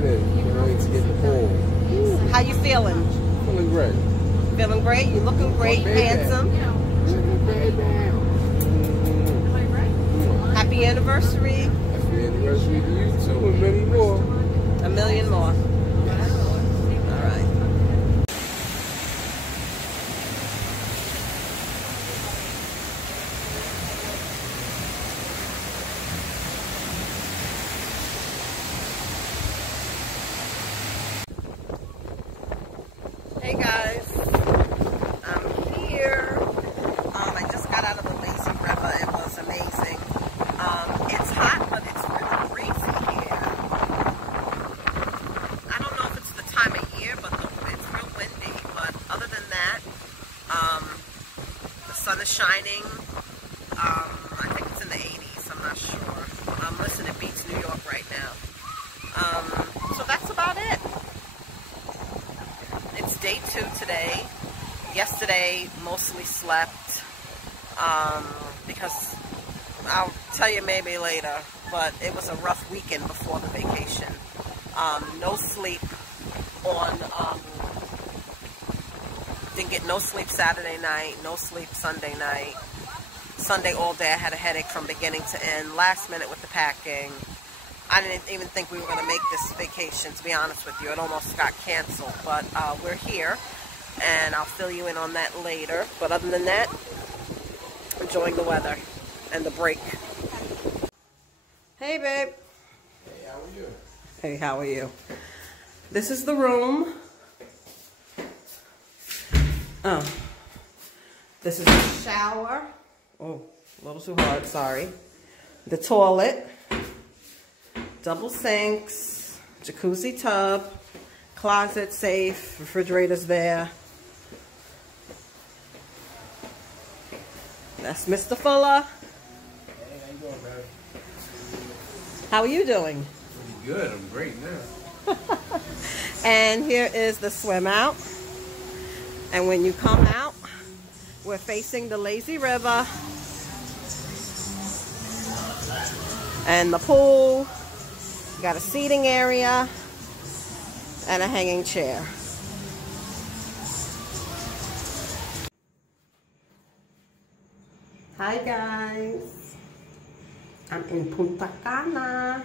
excited. Can't wait to get in the pool. How you feeling? Feeling great. Feeling great? You're looking great, handsome. Happy anniversary. Happy anniversary to you too, and many more. A million more. All right. Hey guys, I'm here. I just got out of the lazy river. It was amazing. It's hot, but it's really breezy here. I don't know if it's the time of year, but it's real windy. But other than that, the sun is shining. I think it's in the 80s. I'm not sure. Listen, it beats New York right now. So that's about it. It's day 2 today. Yesterday, mostly slept because I'll tell you maybe later, but it was a rough weekend before the vacation. No sleep on, didn't get no sleep Saturday night, no sleep Sunday night. Sunday all day I had a headache from beginning to end, last minute with the packing. I didn't even think we were going to make this vacation, to be honest with you. It almost got canceled, but we're here, and I'll fill you in on that later. But other than that, enjoying the weather and the break. Hey, babe. Hey, how are you? Hey, how are you? This is the room. Oh. This is the shower. Oh, a little too hard, sorry. The toilet. Double sinks, jacuzzi tub, closet safe, refrigerator's there. That's Mr. Fuller. Hey, how you doing, man? How are you doing? Pretty good. I'm great now. And here is the swim out. And when you come out, we're facing the lazy river and the pool. Got a seating area and a hanging chair. Hi guys, I'm in Punta Cana.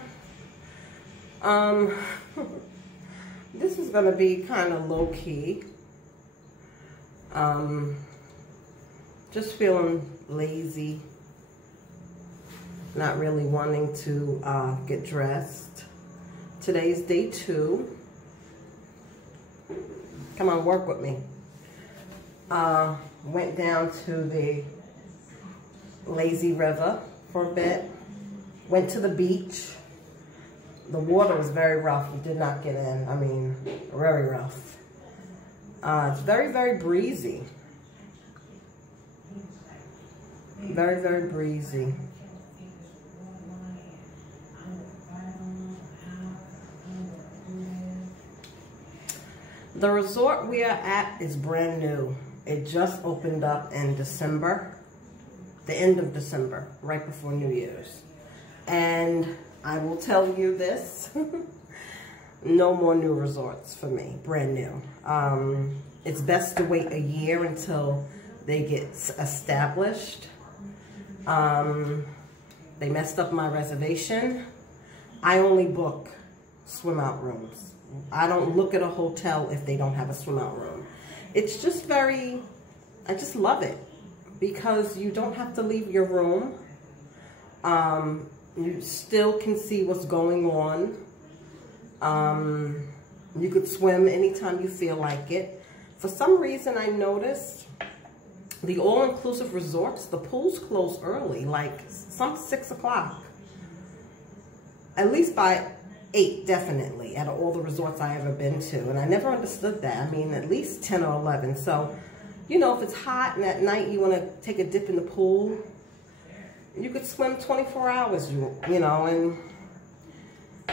This is gonna be kind of low key. Just feeling lazy, not really wanting to get dressed. Today's day 2. Come on, work with me. Went down to the lazy river for a bit. Went to the beach. The water was very rough. We did not get in. I mean, very rough. It's very, very breezy. Very, very breezy. The resort we are at is brand new. It just opened up in December, the end of December, right before New Year's. And I will tell you this, no more new resorts for me, brand new. It's best to wait a year until they get established. They messed up my reservation. I only book swim out rooms. I don't look at a hotel if they don't have a swim out room. It's just very, I just love it because you don't have to leave your room. You still can see what's going on. You could swim anytime you feel like it. For some reason I noticed the all-inclusive resorts, the pools close early, like some 6 o'clock. At least by 8, definitely, at all the resorts I ever been to. And I never understood that. I mean, at least 10 or 11. So, you know, if it's hot and at night you want to take a dip in the pool, you could swim 24 hours, you know, and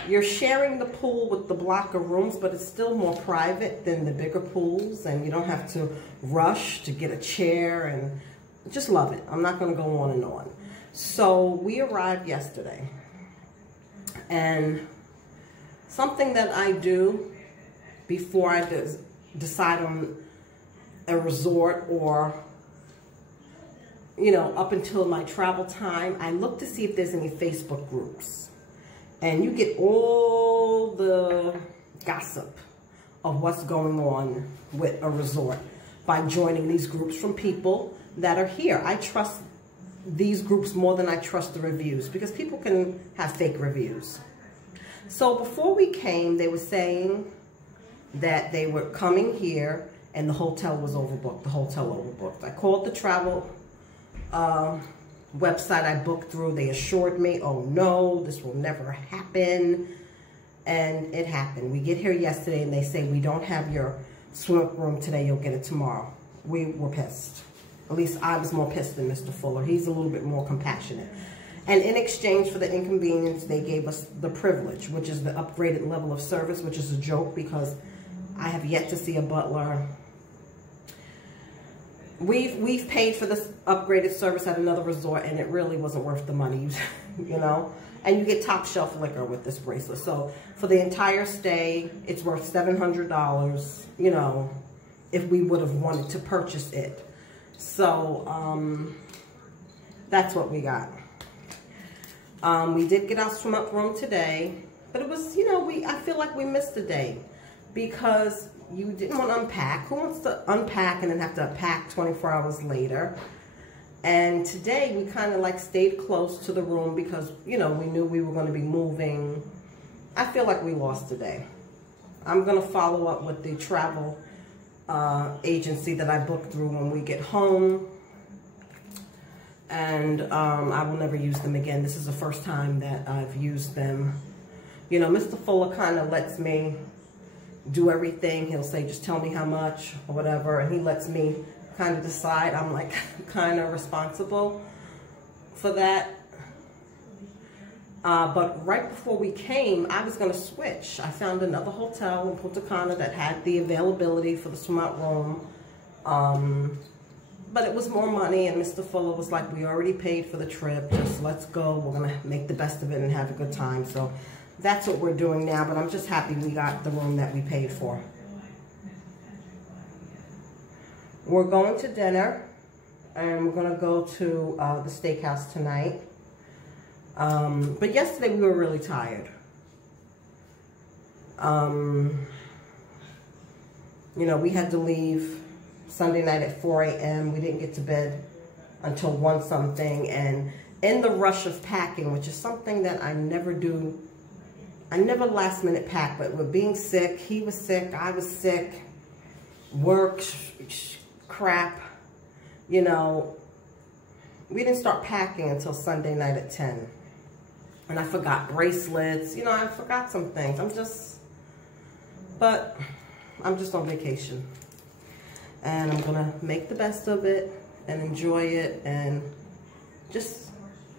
you're sharing the pool with the block of rooms, but it's still more private than the bigger pools, and you don't have to rush to get a chair, and just love it. I'm not going to go on and on. So we arrived yesterday, and something that I do before I decide on a resort, or, you know, up until my travel time, I look to see if there's any Facebook groups. And you get all the gossip of what's going on with a resort by joining these groups from people that are here. I trust these groups more than I trust the reviews, because people can have fake reviews. So before we came, they were saying that they were coming here and the hotel was overbooked, I called the travel website I booked through. They assured me, oh no, this will never happen. And it happened. We get here yesterday and they say, we don't have your swim room today, you'll get it tomorrow. We were pissed. At least I was more pissed than Mr. Fuller. He's a little bit more compassionate. And in exchange for the inconvenience, they gave us the privilege, which is the upgraded level of service, which is a joke because I have yet to see a butler. We've paid for this upgraded service at another resort, and it really wasn't worth the money, you know. And you get top shelf liquor with this bracelet. So for the entire stay, it's worth $700, you know, if we would have wanted to purchase it. So that's what we got. We did get our swim up room today, but it was, you know, I feel like we missed a day because you didn't want to unpack. Who wants to unpack and then have to pack 24 hours later? And today we kind of like stayed close to the room because, you know, we knew we were going to be moving. I feel like we lost today. I'm going to follow up with the travel agency that I booked through when we get home. And I will never use them again. This is the first time that I've used them. You know, Mr. Fuller kind of lets me do everything. He'll say, just tell me how much or whatever. And he lets me kind of decide. I'm like kind of responsible for that. But right before we came, I was going to switch. I found another hotel in Punta Cana that had the availability for the swim out room. But it was more money, and Mr. Fuller was like, we already paid for the trip. Just let's go. We're going to make the best of it and have a good time. So that's what we're doing now. But I'm just happy we got the room that we paid for. We're going to dinner, and we're going to go to the steakhouse tonight. But yesterday we were really tired. You know, we had to leave Sunday night at 4 a.m. We didn't get to bed until 1 something. And in the rush of packing, which is something that I never do, I never last minute pack, but with being sick, he was sick, I was sick, work, crap, you know, we didn't start packing until Sunday night at 10. And I forgot bracelets, you know, I forgot some things. But I'm just on vacation. And I'm going to make the best of it and enjoy it and just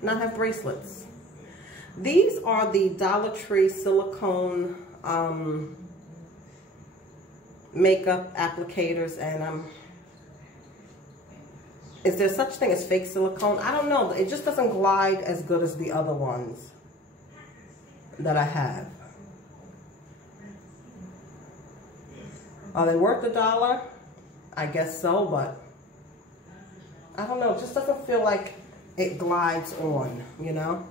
not have bracelets. These are the Dollar Tree silicone makeup applicators, and is there such thing as fake silicone? I don't know. It just doesn't glide as good as the other ones that I have. Are they worth $1? I guess so, but I don't know. It just doesn't feel like it glides on, you know?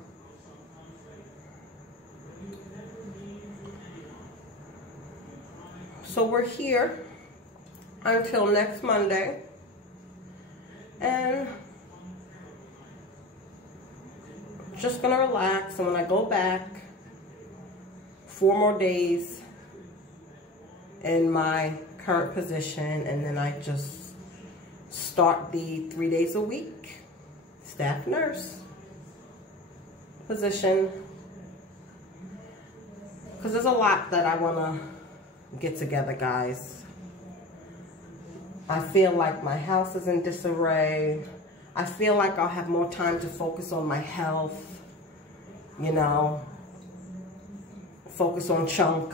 So we're here until next Monday. And just gonna relax. And when I go back, 4 more days in my current position, and then I just start the 3 days a week staff nurse position, because there's a lot that I want to get together, guys. I feel like my house is in disarray. I feel like I'll have more time to focus on my health, you know, focus on Chunk.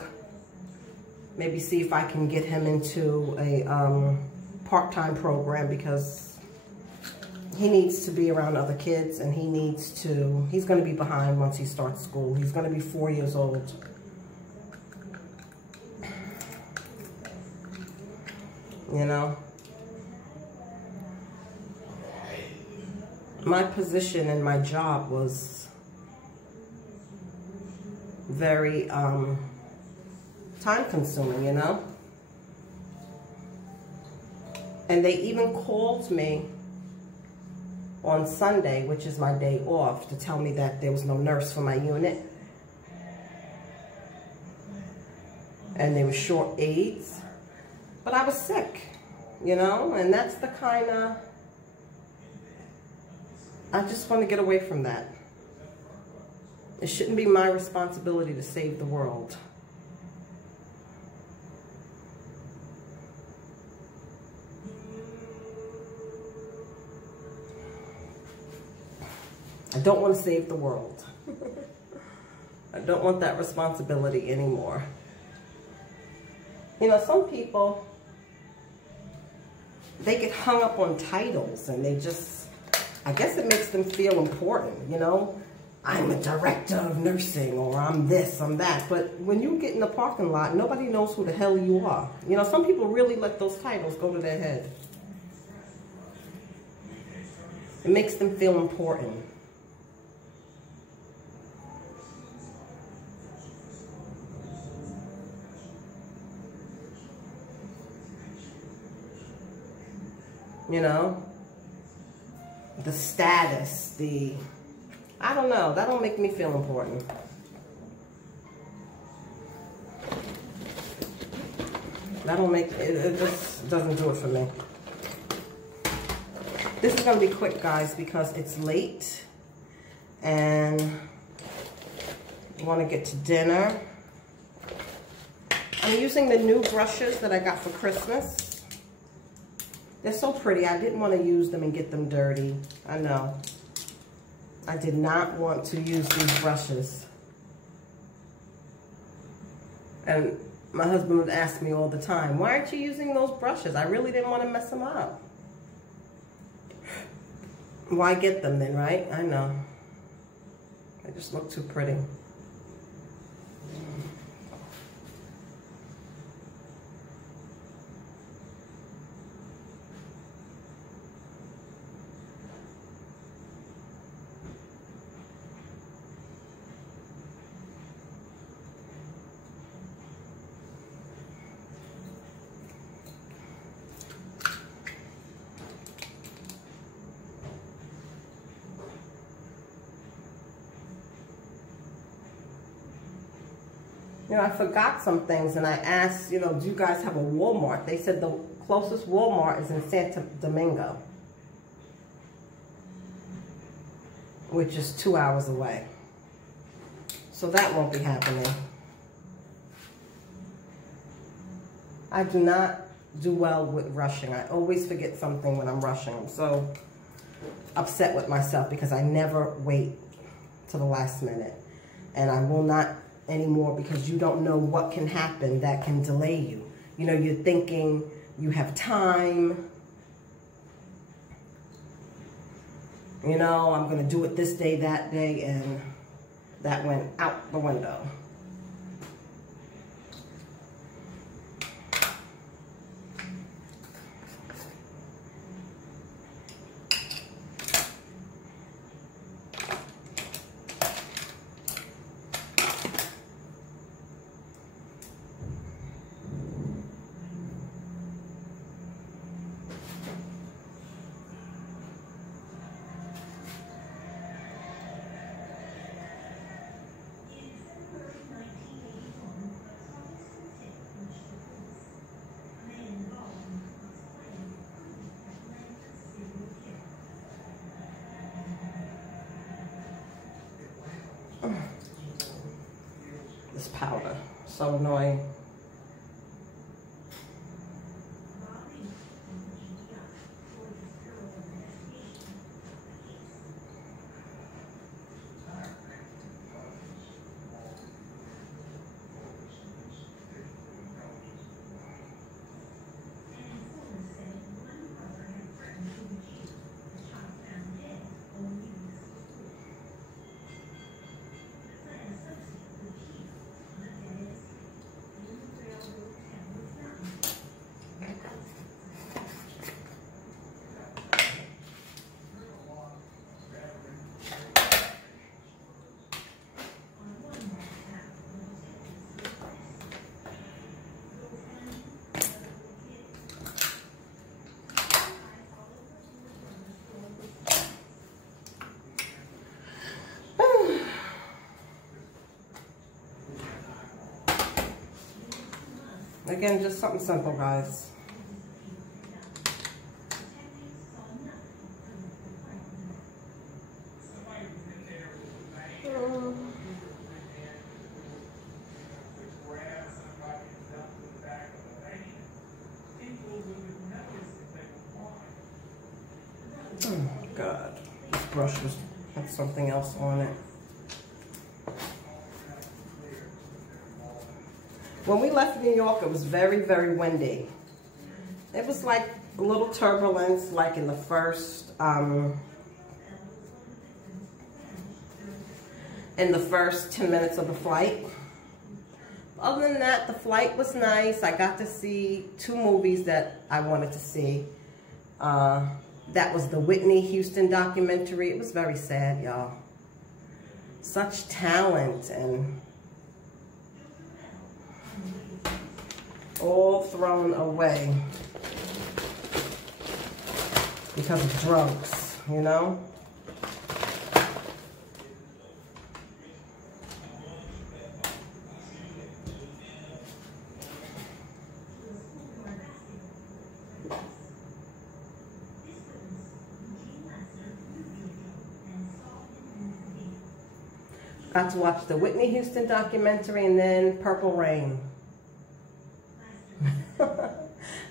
Maybe see if I can get him into a part-time program, because he needs to be around other kids, and he's going to be behind once he starts school. He's going to be 4 years old. you know. My position in my job was very time consuming, you know. And they even called me on Sunday, which is my day off, to tell me that there was no nurse for my unit. And they were short aides. But I was sick, you know, and that's the kind of, I just want to get away from that. It shouldn't be my responsibility to save the world. I don't want to save the world. I don't want that responsibility anymore. You know, some people, they get hung up on titles and they just, I guess it makes them feel important, you know. I'm a director of nursing, or I'm this, I'm that. But when you get in the parking lot, nobody knows who the hell you are. You know, some people really let those titles go to their head. It makes them feel important. You know, the status, I don't know, that don't make me feel important. That don't make, it just doesn't do it for me. This is gonna be quick, guys, because it's late and I wanna get to dinner. I'm using the new brushes that I got for Christmas. They're so pretty. I didn't want to use them and get them dirty. I know. I did not want to use these brushes. And my husband would ask me all the time, why aren't you using those brushes? I really didn't want to mess them up. Why get them then, right? I know. They just look too pretty. You know, I forgot some things and I asked, you know, do you guys have a Walmart? They said the closest Walmart is in Santo Domingo, which is 2 hours away. So that won't be happening. I do not do well with rushing. I always forget something when I'm rushing. I'm so upset with myself because I never wait to the last minute. And I will not anymore, because you don't know what can happen that can delay you. You know, you're thinking you have time. You know, I'm going to do it this day, that day, and that went out the window. This powder, so annoying. Again, just something simple, guys. Oh, God. This brush has something else on it. When we left New York, it was very, very windy. It was like a little turbulence, like in the first 10 minutes of the flight. Other than that, the flight was nice. I got to see 2 movies that I wanted to see. That was the Whitney Houston documentary. It was very sad, y'all. Such talent and all thrown away because of drugs, you know? Got to watch the Whitney Houston documentary and then Purple Rain.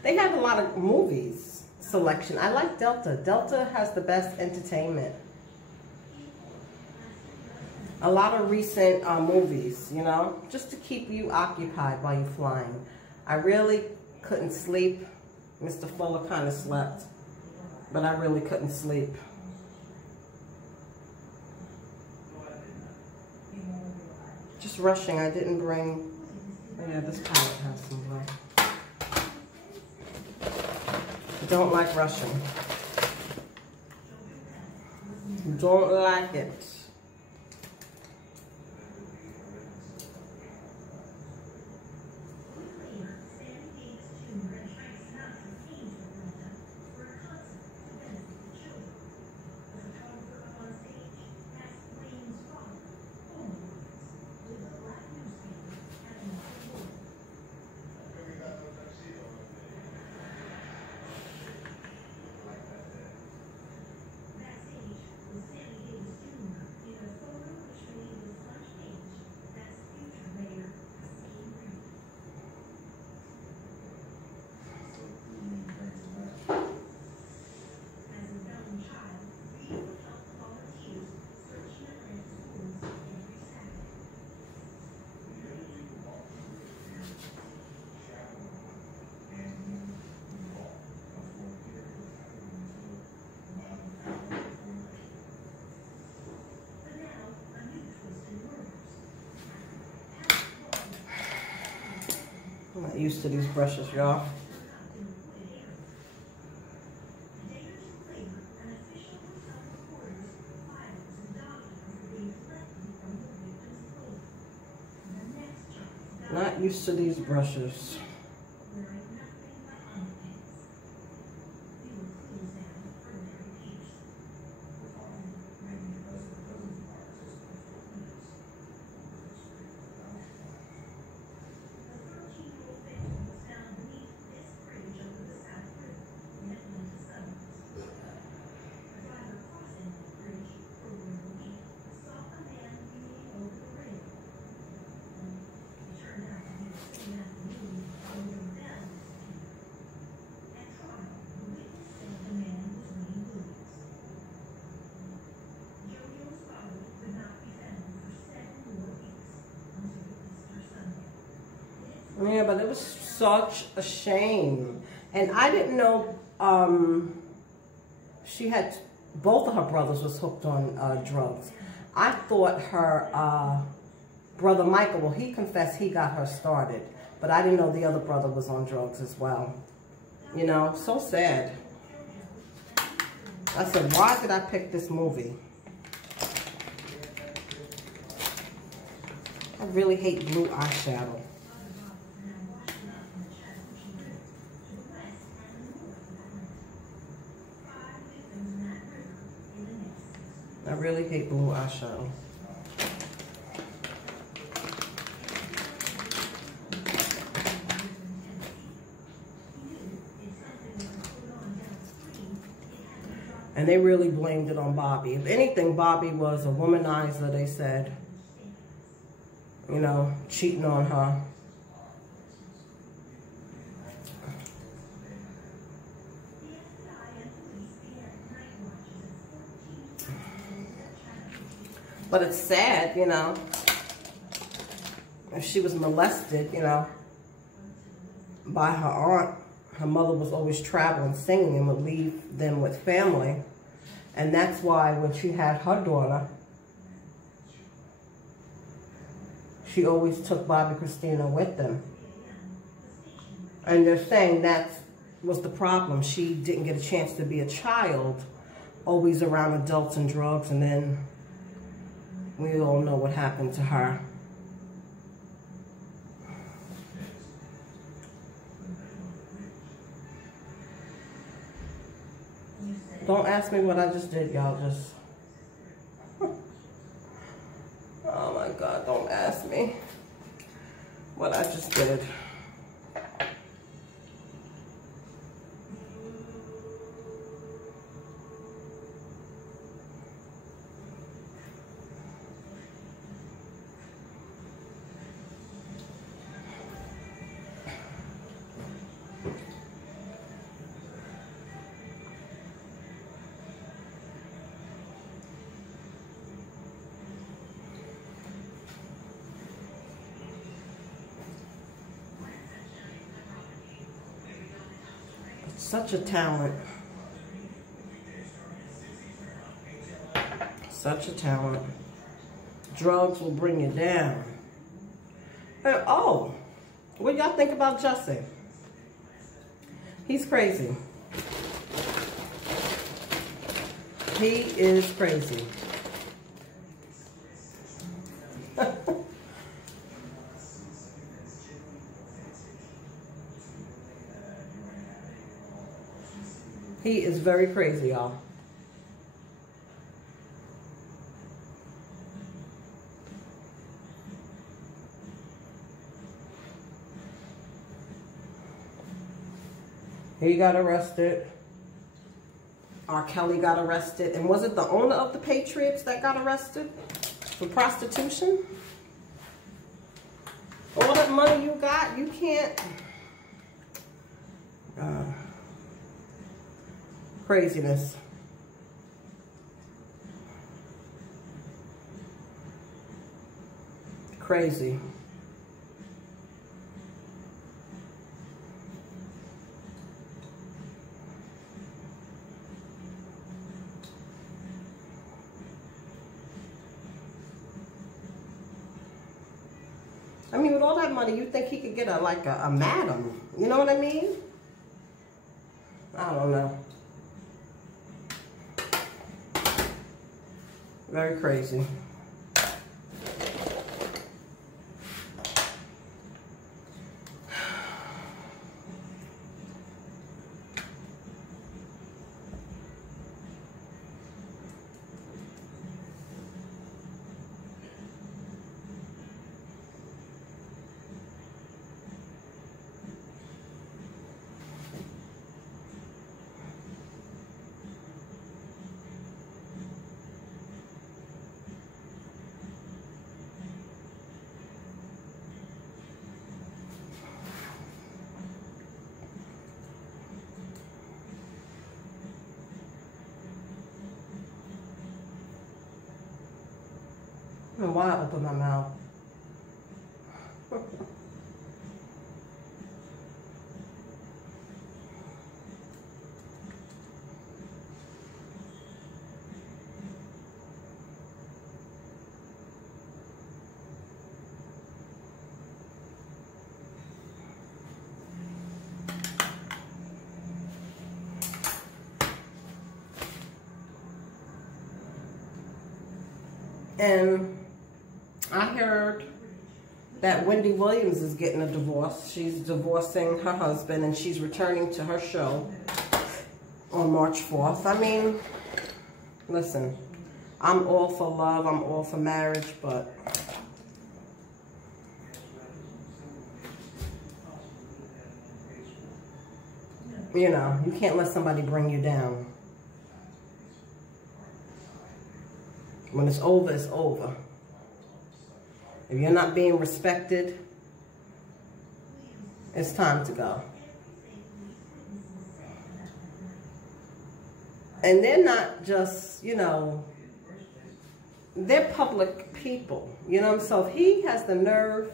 They have a lot of movies selection. I like Delta. Delta has the best entertainment. A lot of recent movies, you know, just to keep you occupied while you're flying. I really couldn't sleep. Mr. Fuller kind of slept, but I really couldn't sleep. Just rushing. I didn't bring. Oh yeah, this palette has some blood. Don't like rushing. Don't like it. I'm not used to these brushes, y'all. Not used to these brushes. Yeah, but it was such a shame. And I didn't know she had, both of her brothers was hooked on drugs. I thought her brother Michael, well, he confessed he got her started. But I didn't know the other brother was on drugs as well. You know, so sad. I said, why did I pick this movie? I really hate blue eyeshadow. I really hate blue eyeshadow. they really blamed it on Bobby. If anything, Bobby was a womanizer, they said. You know, cheating on her. But it's sad, you know. If she was molested, you know, by her aunt, her mother was always traveling, singing, and would leave them with family. And that's why when she had her daughter, she always took Bobby Christina with them. And they're saying that was the problem. She didn't get a chance to be a child, always around adults and drugs, and then we all know what happened to her. Don't ask me what I just did, y'all. Just, oh my God, don't ask me what I just did. Such a talent. Such a talent. Drugs will bring you down. And, oh, what y'all think about Jesse? He's crazy. He is crazy. He is very crazy, y'all. He got arrested. R. Kelly got arrested. And was it the owner of the Patriots that got arrested for prostitution? All that money you got, you can't... craziness. Crazy. I mean, with all that money, you think he could get a madam? You know what I mean? I don't know. Very crazy. I don't know why I opened my mouth. And I heard that Wendy Williams is getting a divorce. She's divorcing her husband and she's returning to her show on March 4th. I mean, listen, I'm all for love, I'm all for marriage, but you know, you can't let somebody bring you down. When it's over, it's over. If you're not being respected, it's time to go. And they're not just, you know, they're public people. You know what I'm saying? So if he has the nerve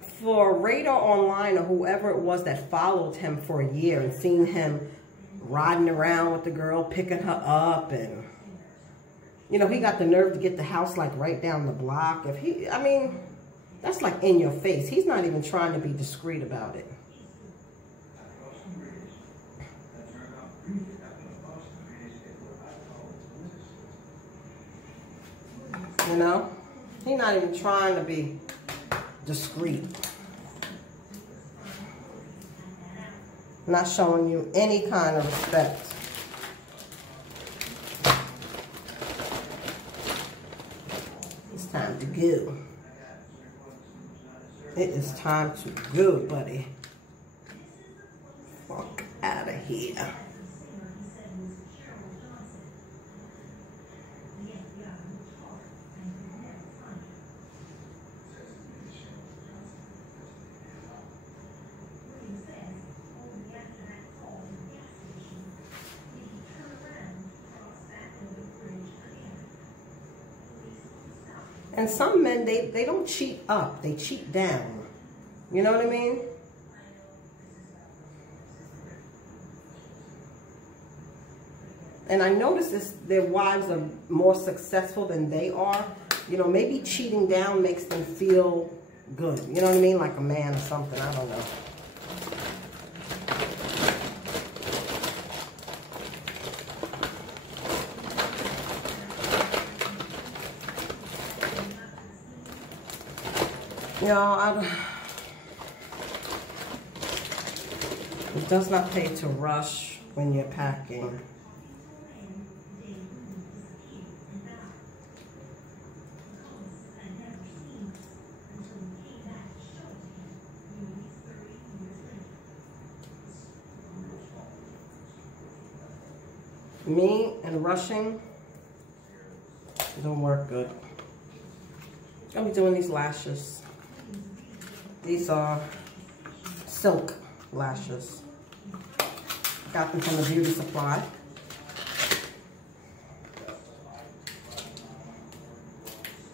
for Radar Online or whoever it was that followed him for a year and seen him riding around with the girl, picking her up, and, you know, he got the nerve to get the house like right down the block. If he, I mean, that's like in your face. He's not even trying to be discreet about it. You know, he's not even trying to be discreet. Not showing you any kind of respect. It's time to go. It is time to go, buddy. Fuck out of here. And some men, they don't cheat up, they cheat down. You know what I mean? And I notice this, their wives are more successful than they are. You know, maybe cheating down makes them feel good. You know what I mean? Like a man or something, I don't know. You know, it does not pay to rush when you're packing. Me and rushing don't work good. I'll be doing these lashes. These are silk lashes. Got them from the beauty supply.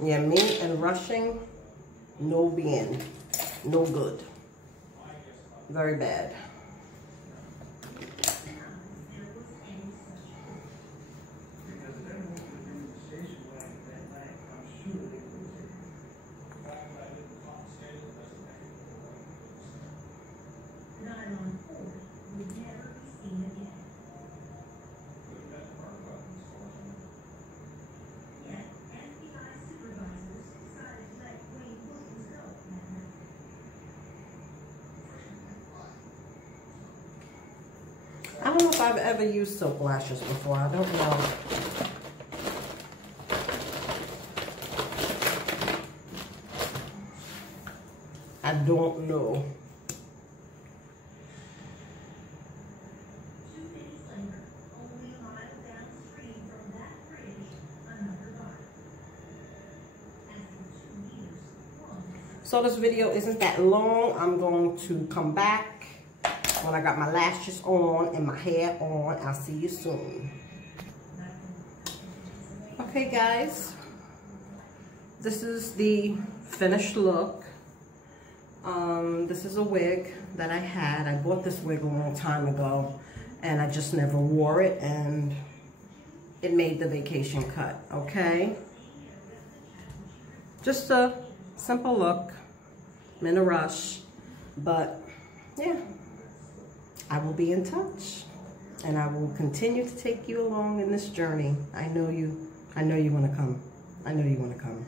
Yeah, me and rushing, no bien, no good. Very bad. I don't know if I've ever used silk lashes before. I don't know. I don't know. So this video isn't that long. I'm going to come back when I got my lashes on and my hair on. I'll see you soon. Okay, guys. This is the finished look. This is a wig that I had. I bought this wig a long time ago and I just never wore it, and it made the vacation cut, okay? Just a simple look. I'm in a rush, but yeah, I will be in touch and I will continue to take you along in this journey. I know you want to come. I know you want to come.